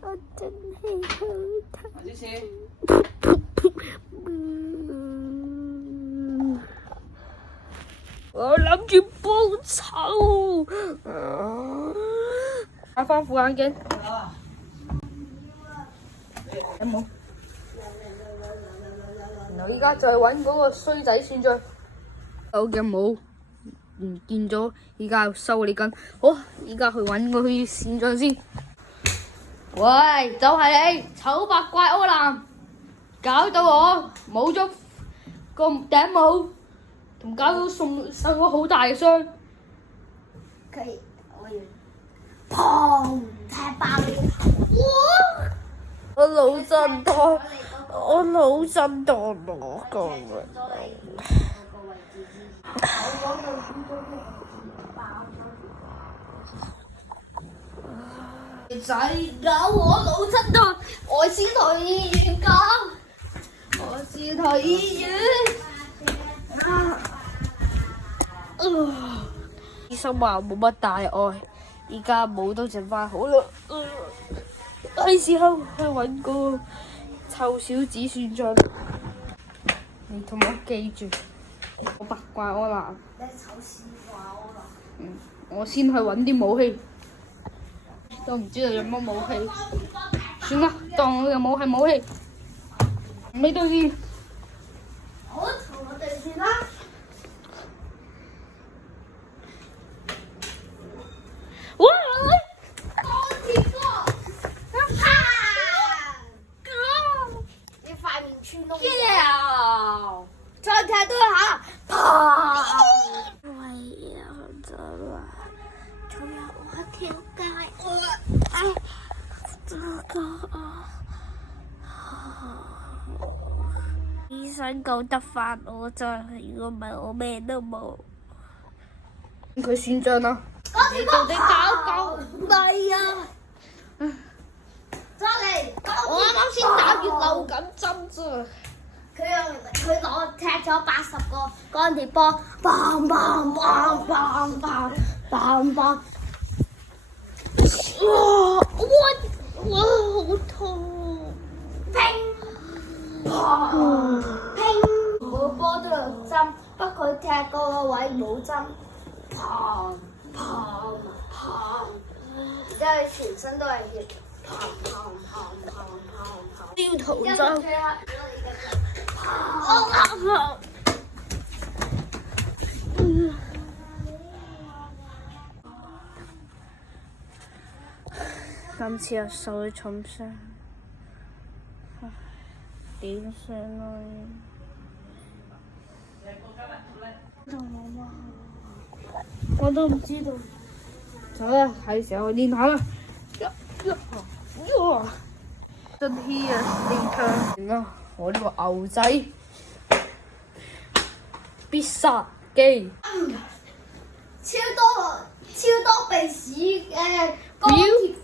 我真係好痛。我諗住報仇。戴翻副眼鏡。有冇？然後依家再揾嗰個衰仔算賬。我嘅帽唔見咗，依家收你緊。好，依家去揾佢去算賬先。喂，就係你醜八怪柯南，搞到我冇咗個頂帽，同搞到受我好大嘅傷。我要砰踢爆你個頭！我腦震盪，我腦震盪攞個仔搞我腦震盪，我先去醫院搞，我先去醫院。醫生話冇乜大礙，依家冇都剩翻好啦。係時候去揾個臭小子算賬。你同我記住，我八怪柯南。你醜屎怪柯南。我先去揾啲武器。都唔知道有乜武器，算啦，當我又冇係武器。未到先。好，同我哋算啦。哇！鋼鐵哥，你塊面穿窿。再踢多下，砰！喂呀，得啦，仲有我條街。醫生救得翻我咋，如果唔係我咩都冇。佢算賬啦，你到底搞唔係啊！再嚟，我啱啱先打完流感針咋。佢攞踢咗80個鋼鐵波，砰砰砰砰砰砰砰！哇，好痛！乒乒，個波都有針，不過佢踢嗰個位冇針。砰砰砰，而家佢全身都係血。砰砰砰砰砰砰！要逃走。今次又受咗重傷，點算啊？我都唔知道。走啦，係時候去練下啦。真 here 練槍點啊？我呢個牛仔必殺技。超多鼻屎嘅鋼鐵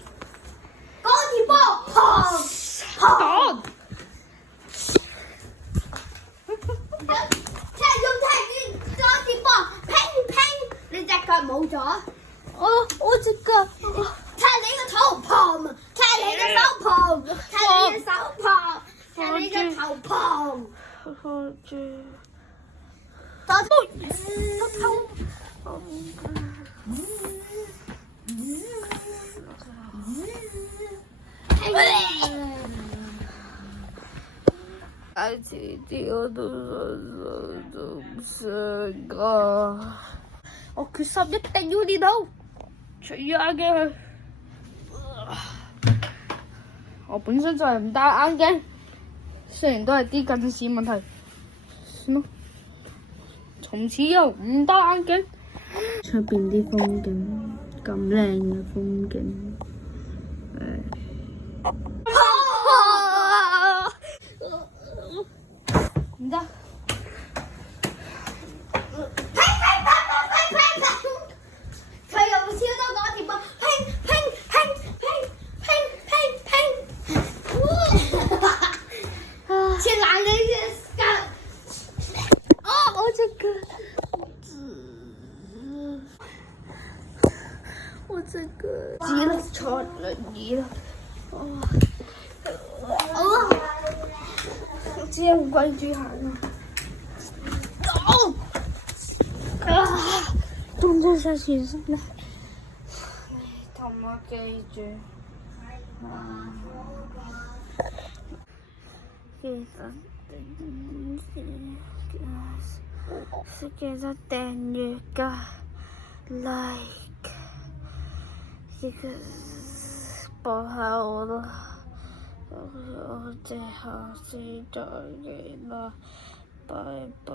波，砰砰！踢完鋼鐵波，乒乒！你隻腳冇咗？我隻腳。踢你個頭，砰！踢你嘅手，砰！踢你嘅手，砰！踢你嘅頭，砰！放住。下次啲我都唔想噶，我決心一定要練好，除咗眼鏡去。我本身就係唔戴眼鏡，雖然都係啲近視問題，算咯。從此以後唔戴眼鏡。出邊啲風景咁靚嘅風景，唔得。佢用超多鋼鐵波，乒乒乒乒乒乒乒！切爛你隻腳！我隻腳，我隻腳。止啦！只有跪住行啊！凍咗晒全身啦！同我記住。記得訂閱㗎 ，like， 記得幫下我啦，我哋下次再見啦，拜拜。